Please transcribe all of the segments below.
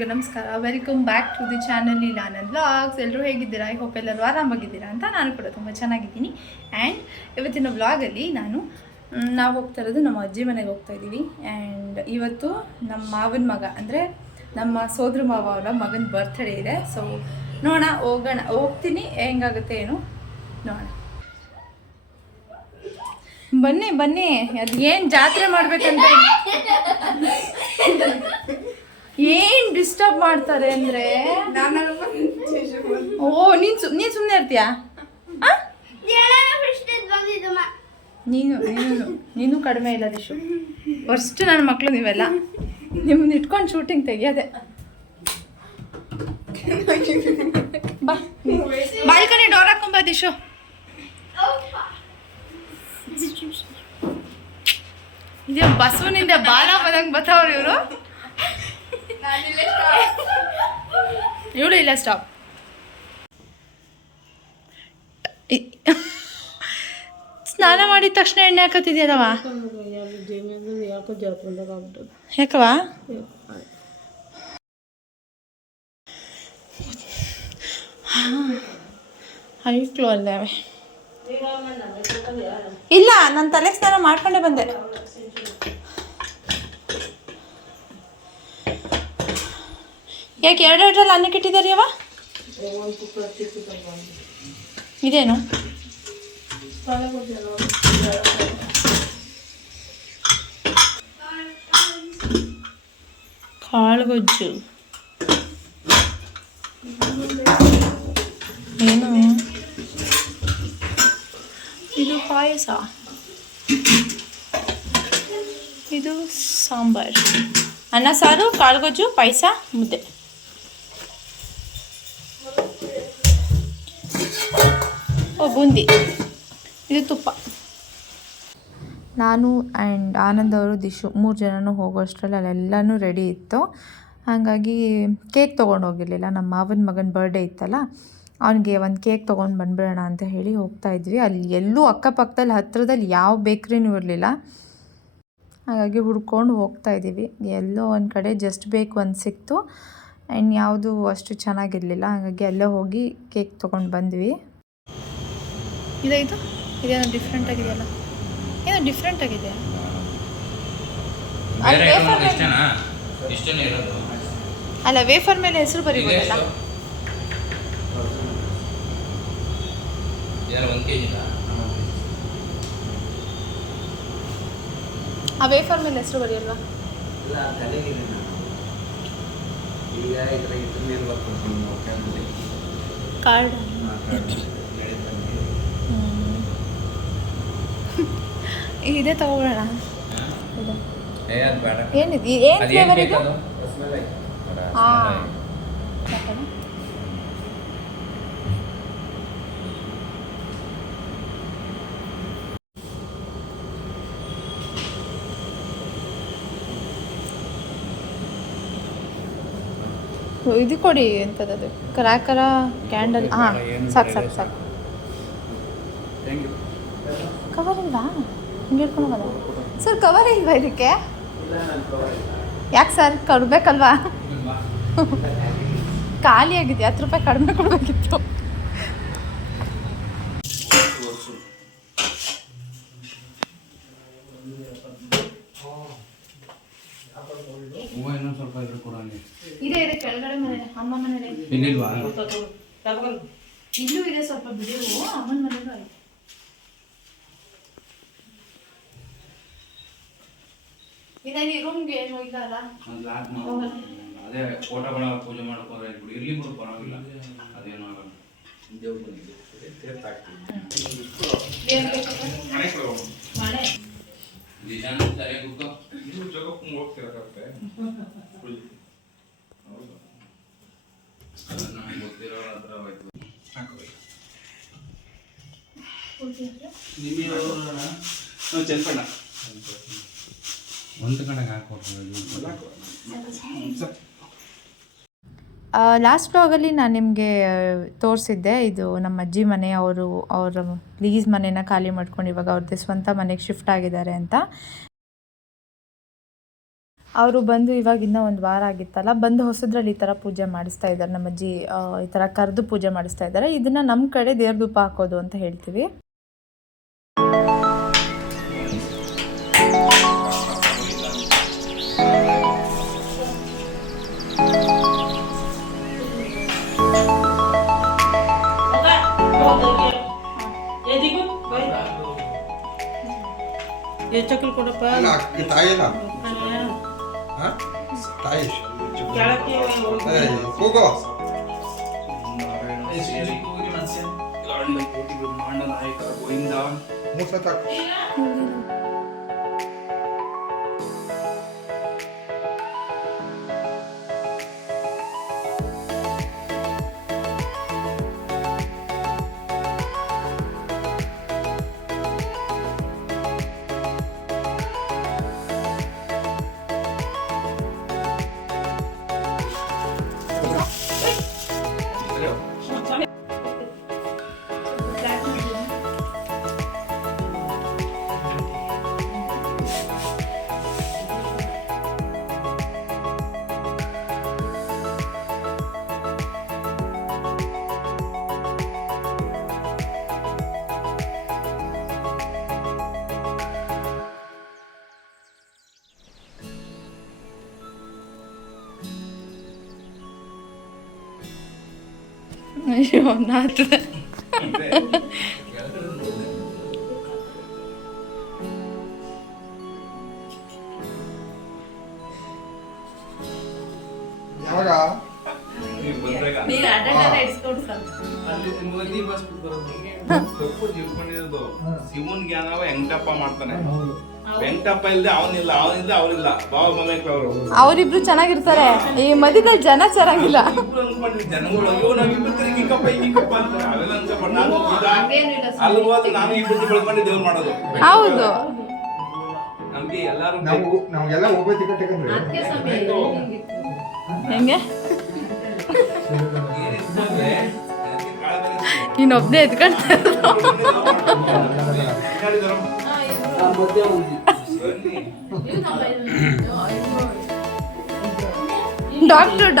ಎಲ್ರಿಗೂ ನಮಸ್ಕಾರ. Welcome back to the channel Leelanand vlogs. ಎಲ್ಲರೂ ಹೇಗಿದ್ದೀರಾ? ಐ ಹೋಪ್ ಎಲ್ಲರೂ ಆರಾಮಾಗಿದ್ದೀರಾ ಅಂತ. ನಾನು ಕೂಡ ತುಂಬ ಚೆನ್ನಾಗಿದ್ದೀನಿ. ಆ್ಯಂಡ್ ಇವತ್ತಿನ ವ್ಲಾಗಲ್ಲಿ ನಾವು ಹೋಗ್ತಾ ಇರೋದು ನಮ್ಮ ಅಜ್ಜಿ ಮನೆಗೆ ಹೋಗ್ತಾ ಇದ್ದೀವಿ. ಆ್ಯಂಡ್ ಇವತ್ತು ನಮ್ಮ ಮಾವನ ಮಗ ಅಂದರೆ ನಮ್ಮ ಸೋದರ ಮಾವ ಅವರ ಮಗನ ಬರ್ತ್ಡೇ ಇದೆ. ಸೊ ನೋಡೋಣ, ಹೋಗ್ತೀನಿ, ಹೆಂಗಾಗುತ್ತೆ ಏನು ನೋಡೋಣ. ಬನ್ನಿ ಬನ್ನಿ, ಅದು ಏನು ಜಾತ್ರೆ ಮಾಡ್ಬೇಕಂತ ಏನು ಡಿಸ್ಟರ್ಬ್ ಮಾಡ್ತಾರೆ ಅಂದರೆ, ಓ ನೀನು ಸುಮ್ಮನೆ ಇರ್ತೀಯಾ? ನೀನು ಕಡಿಮೆ ಇಲ್ಲ ದಿಶು. ಫಸ್ಟ್ ನನ್ನ ಮಕ್ಕಳು ನೀವೆಲ್ಲ ನಿಮ್ಮನ್ನ ಇಟ್ಕೊಂಡು ಶೂಟಿಂಗ್ ತೆಗಿಯೋದೆ. ಬಾ, ಬಾಲ್ಕನಿ ಡೋರ್ ಹಾಕೊಂಬ ದಿಶು. ಇದು ಬಸವನಿಂದ ಬಾಲ ಬಂದಂಗೆ ಬರ್ತಾವ್ರು ಇವರು. ಇವಳು ಇಲ್ಲ, ಸ್ಟಾಪ್. ಸ್ನಾನ ಮಾಡಿದ ತಕ್ಷಣ ಎಣ್ಣೆ ಹಾಕತ್ತಿದ್ಯದವ? ಯಾಕವ? ಐಕ್ಳು ಅಲ್ಲೇ ಇಲ್ಲ, ನಾನು ತಲೆಗೆ ಸ್ನಾನ ಮಾಡ್ಕೊಂಡೆ ಬಂದೆ. ಯಾಕೆ ಎರಡೆರಡರಲ್ಲಿ ಅನ್ನಕ್ಕೆ ಇಟ್ಟಿದ್ದಾರೆ ಅವ? ಇದೇನು ಕಾಳುಗೊಜ್ಜು? ಏನು ಇದು? ಪಾಯಸ, ಇದು ಸಾಂಬಾರ್, ಅನ್ನ ಸಾರು, ಕಾಳುಗೊಜ್ಜು, ಪಾಯಸ, ಮುದ್ದೆ. ಓ ಬೂಂದಿ, ಇದು ತುಪ್ಪ. ನಾನು ಆ್ಯಂಡ್ ಆನಂದ್ ಅವರು ದಿಶು 3 ಜನನೂ ಹೋಗೋಷ್ಟರಲ್ಲಿ ಅಲ್ಲೆಲ್ಲನೂ ರೆಡಿ ಇತ್ತು. ಹಾಗಾಗಿ ಕೇಕ್ ತೊಗೊಂಡು ಹೋಗಿರಲಿಲ್ಲ. ನಮ್ಮ ಮಾವನ ಮಗನ ಬರ್ಡೇ ಇತ್ತಲ್ಲ, ಅವನಿಗೆ ಒಂದು ಕೇಕ್ ತೊಗೊಂಡು ಬಂದುಬಿಡೋಣ ಅಂತ ಹೇಳಿ ಹೋಗ್ತಾ ಇದ್ವಿ. ಅಲ್ಲಿ ಎಲ್ಲೂ ಅಕ್ಕಪಕ್ಕದಲ್ಲಿ ಹತ್ತಿರದಲ್ಲಿ ಯಾವ ಬೇಕ್ರಿನೂ ಇರಲಿಲ್ಲ. ಹಾಗಾಗಿ ಹುಡ್ಕೊಂಡು ಹೋಗ್ತಾ ಇದ್ದೀವಿ. ಎಲ್ಲೋ ಒಂದು ಕಡೆ ಜಸ್ಟ್ ಬೇಕು ಒಂದು ಸಿಕ್ತು. ಆ್ಯಂಡ್ ಯಾವುದು ಅಷ್ಟು ಚೆನ್ನಾಗಿರಲಿಲ್ಲ. ಹಾಗಾಗಿ ಅಲ್ಲೇ ಹೋಗಿ ಕೇಕ್ ತೊಗೊಂಡು ಬಂದ್ವಿ. ಇದೇನೋ ಡಿಫ್ರೆಂಟ್ ಆಗಿದೆಯಲ್ಲ, ಏನೋ ಡಿಫ್ರೆಂಟ್ ಆಗಿದೆ. ಅಲ್ಲ, ವೇಫರ್ ಮೇಲೆ ಹೆಸರು ಬರೀಬೋದಲ್ಲ? ಆ ವೇಫರ್ ಮೇಲೆ ಹೆಸರು ಬರೆಯಲ್ವಾ? ಕಾರ್ಡ್ ಇದೇ ತಗೊಳ್ಳೋಣ. ಏನಿದೆ? ಏನು ಫ್ಲೇವರ್ ಇದು? ಹಾಂ, ಇದು ಕೊಡಿ. ಎಂಥದ್ದು? ಕ್ರ್ಯಾಕರ, ಕ್ಯಾಂಡಲ್? ಹಾಂ, ಸಾಕು ಸಾಕು ಸಾಕು. ಕವರ್ ಇಲ್ವಾ? ಹಿಂಗೆ ಇಟ್ಕೊಂಡು ಹೋಗೋದ ಸರ್? ಕವರ್ ಇಲ್ವಾ ಇದಕ್ಕೆ? ಯಾಕೆ ಸರ್, ಕೊಡಬೇಕಲ್ವಾ? ಖಾಲಿ ಆಗಿದೆ, 10 ರೂಪಾಯಿ ಕಡಿಮೆ ಕೊಡಬೇಕಿತ್ತು. ಇದೆ ಕೆಳಗಡೆ ಮನೆ, ಅಮ್ಮ ಮನೆ ಇಲ್ಲೂ ಇದೆ. ಸ್ವಲ್ಪ ಬಿಡುವು, ಅಮ್ಮನ ಮನೆಗೂ ಆಯ್ತು. ಇದೇನು ರೂಮ್ಗೆ ಏನು ಇಲ್ಲ ಅಲ್ಲ? ಅದೇ ಫೋಟೋಗಳ ಪೂಜೆ ಮಾಡ್ಕೋದ್ರೆ ಇರ್ಲಿ ಬಿಡು, ಪರವಾಗಿಲ್ಲ, ಅದೇನು ಆಗಲ್ಲ. ಚೆಲ್ಪಣ್ಣ ಒಂದು ಕಡೆಗೆ ಲಾಸ್ಟ್ ವ್ಲಾಗಲ್ಲಿ ನಾನು ನಿಮಗೆ ತೋರಿಸಿದ್ದೆ, ಇದು ನಮ್ಮ ಅಜ್ಜಿ ಮನೆ. ಅವರ ಲೀಸ್ ಮನೆನ ಖಾಲಿ ಮಾಡ್ಕೊಂಡು ಇವಾಗ ಅವ್ರದ್ದೇ ಸ್ವಂತ ಮನೆಗೆ ಶಿಫ್ಟ್ ಆಗಿದ್ದಾರೆ ಅಂತ. ಅವರು ಬಂದು ಇವಾಗ ಇನ್ನೂ ಒಂದು ವಾರ ಆಗಿತ್ತಲ್ಲ, ಬಂದು ಹೊಸದ್ರಲ್ಲಿ ಈ ಥರ ಪೂಜೆ ಮಾಡಿಸ್ತಾ ಇದ್ದಾರೆ ನಮ್ಮ ಅಜ್ಜಿ. ಈ ಥರ ಕರೆದು ಪೂಜೆ ಮಾಡಿಸ್ತಾ ಇದ್ದಾರೆ. ಇದನ್ನು ನಮ್ಮ ಕಡೆ ದೇವ್ರ ಧೂಪ ಹಾಕೋದು ಅಂತ ಹೇಳ್ತೀವಿ. ಚಕ್ಕಲ್ ಕೊಡಪ್ಪ ತಾಯಿಲ್ಲ ತಾಯಿ ಕೂಗೋ ಕೋಟಿ ಬ್ರಹ್ಮಾಂಡ ನಾಯಕ ಗೋವಿಂದ. ಮೂಸ ಅಯ್ಯೋ ನಾಥ ಯಾವಾಗ ತಪ್ಪು ತಿಳ್ಕೊಂಡಿರೋದು. ಶಿವನ್ ಜ್ಞಾನ ವೆಂಕಟಪ್ಪ ಮಾಡ್ತಾನೆ. ವೆಂಕಟಪ್ಪ ಇಲ್ದೆ ಅವನಿಲ್ಲ, ಅವನಿಲ್ಲ ಅವರಿಲ್ಲ. ಬಾಬಾ ಮಮೇಕ ಅವರು ಅವರಿಬ್ರು ಚೆನ್ನಾಗಿರ್ತಾರೆ. ಈ ಮಧ್ಯದಲ್ಲಿ ಜನ ಚೆನ್ನಾಗಿಲ್ಲ. ಜನಗಳು ಅಯ್ಯೋ ನಾವಿಬ್ರು ಹಿಂಗಿಕ್ಕಪ್ಪ ಅಂತಾರೆ. ಅವೆಲ್ಲ ಅನ್ಸಪ್ಪ. ನಾನು ಅಲ್ಲಿ ಹೋದ್ರೆ ನಾನು ಇಬ್ಬರು ಬೆಳ್ಕೊಂಡು ದೇವ್ರು ಮಾಡೋದು. ಹೌದು, ನಮ್ಗೆ ಎಲ್ಲಾರು ನಮ್ಗೆಲ್ಲ ಹೋಗ್ಬೇಕು ಕಟ್ಟಕಂದ್ರೆ ಹೆಂಗೆ ಇನ್ನೊಬ್ನೇ ಎತ್ಕೊಳ್ತಾರೆ.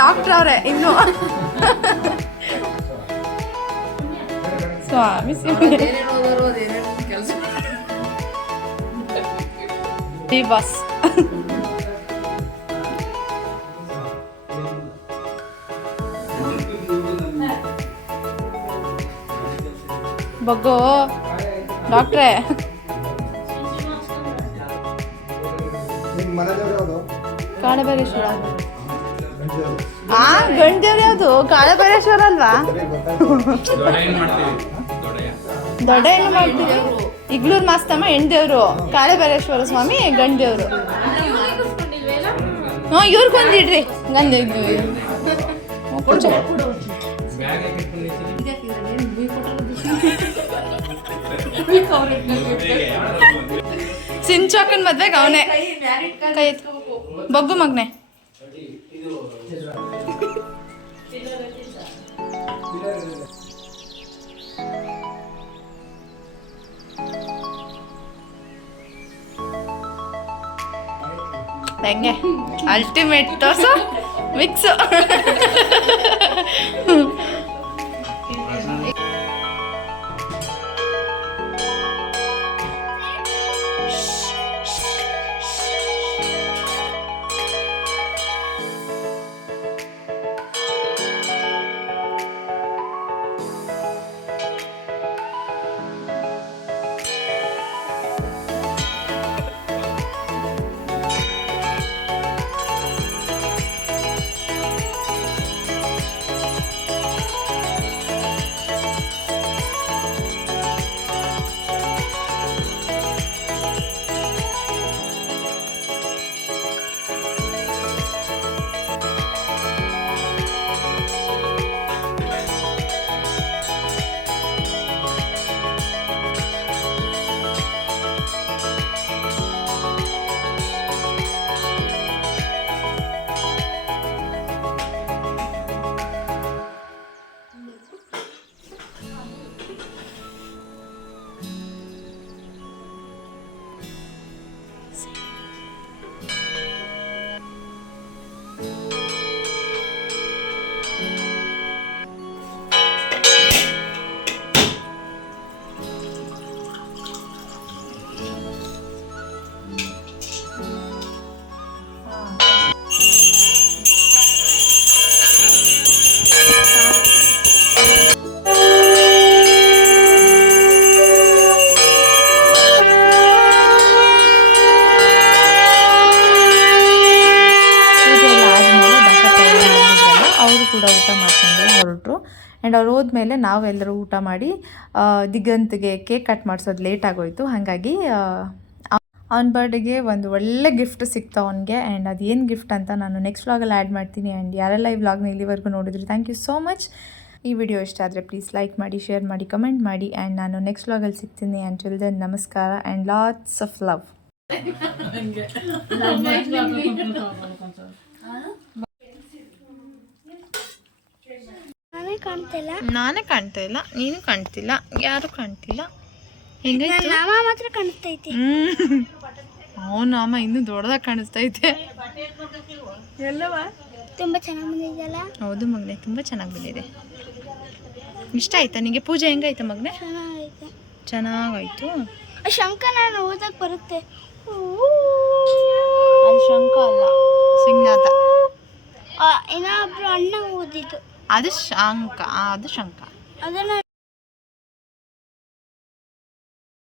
ಡಾಕ್ಟರ್ ಅವರೇ ಇನ್ನು ಸ್ವಾಮಿ ಬಸ್ ಬಗ್ಗೋ ಡಾಕ್ಟ್ರೇ. ನಿಮ್ಮ ಮನೆದೇವ್ರು ಯಾವುದು? ಕಾಳಭೈರೇಶ್ವರ. ಗಂಡದೇವ್ರು ಯಾವುದು? ಕಾಳಭೈರೇಶ್ವರ ಅಲ್ವಾ? ದೊಡ್ಡ ಏನು ಮಾಡ್ತೀವಿ. ಇಗ್ಲೂರು ಮಾಸ್ತಮ್ಮ ಹೆಣ್ದೇವ್ರು, ಕಾಳಭೈರೇಶ್ವರ ಸ್ವಾಮಿ ಗಂಡದೇವ್ರು. ಹ್ಞೂ ಇವ್ರಿಗೊಂದಿಡ್ರಿ ಗಂಡ ಸಿಂಚಾಕನ್ ಮದ್ವೆಗೆ ಅವನೇ ಕೈ ಬಗ್ಗು ಮಗ್ನೆ. ಹೆಂಗೆ ಅಲ್ಟಿಮೇಟ್ ತೋರ್ಸು ಮಿಕ್ಸು. ಕೂಡ ಊಟ ಮಾಡ್ಕೊಂಡು ಹೊರಟರು. ಆ್ಯಂಡ್ ಅವ್ರು ಹೋದ್ಮೇಲೆ ನಾವೆಲ್ಲರೂ ಊಟ ಮಾಡಿ ದಿಗಂತ್ಗೆ ಕೇಕ್ ಕಟ್ ಮಾಡಿಸೋದು ಲೇಟ್ ಆಗೋಯಿತು. ಹಾಗಾಗಿ ಅವ್ನ ಬರ್ಡೇಗೆ ಒಂದು ಒಳ್ಳೆ ಗಿಫ್ಟ್ ಸಿಕ್ತು ಅವನಿಗೆ. ಆ್ಯಂಡ್ ಅದು ಏನು ಗಿಫ್ಟ್ ಅಂತ ನಾನು ನೆಕ್ಸ್ಟ್ ವ್ಲಾಗಲ್ಲಿ ಆ್ಯಡ್ ಮಾಡ್ತೀನಿ. ಆ್ಯಂಡ್ ಯಾರೆಲ್ಲ ಈ ವ್ಲಾಗ್ನ ಇಲ್ಲಿವರೆಗೂ ನೋಡಿದ್ರಿ ಥ್ಯಾಂಕ್ ಯು ಸೋ ಮಚ್. ಈ ವಿಡಿಯೋ ಇಷ್ಟ ಆದರೆ ಪ್ಲೀಸ್ ಲೈಕ್ ಮಾಡಿ, ಶೇರ್ ಮಾಡಿ, ಕಮೆಂಟ್ ಮಾಡಿ. ಆ್ಯಂಡ್ ನಾನು ನೆಕ್ಸ್ಟ್ ವ್ಲಾಗಲ್ಲಿ ಸಿಗ್ತೀನಿ. ಆ್ಯಂಡ್ ಟಿಲ್ ದೆನ್ ನಮಸ್ಕಾರ ಆ್ಯಂಡ್ ಲಾಟ್ಸ್ ಆಫ್ ಲವ್. ನಾನೇ ಕಾಣ್ತಾ ಇಲ್ಲ, ನೀನು ಕಾಣ್ತಿಲ್ಲ, ಯಾರು ಕಾಣ್ತಿಲ್ಲ. ಮಾತ್ರ ಕಾಣಿಸ್ತೈತಿ. ಅವನು ಅಮ್ಮ ಇನ್ನೂ ದೊಡ್ಡದಾಗಿ ಕಾಣಿಸ್ತೈತೆ. ಎಲ್ಲವ ತುಂಬಾ ಚೆನ್ನಾಗಿ ಬಂದಿದೆಯಲ್ಲ. ಹೌದು ಮಗನೆ, ತುಂಬ ಚೆನ್ನಾಗಿ ಬಂದಿದೆ. ಇಷ್ಟ ಆಯ್ತಾ ನಿಮಗೆ? ಪೂಜೆ ಹೆಂಗಾಯ್ತು ಮಗನೆ? ಚೆನ್ನಾಗೈತೆ. ಚೆನ್ನಾಗಾಯ್ತು. ಶಂಕ ನಾನು ಓದಕ್ ಬರುತ್ತೆ. ಅದು ಶಂಕ ಅಲ್ಲ, ಸಿಂಗನಾಥ. ಇನ್ನೊಬ್ರು ಅಣ್ಣ ಓದಿದ್ದು ಅದು ಶಂಕ, ಅದು ಶಂಕ. ಅದನ್ನ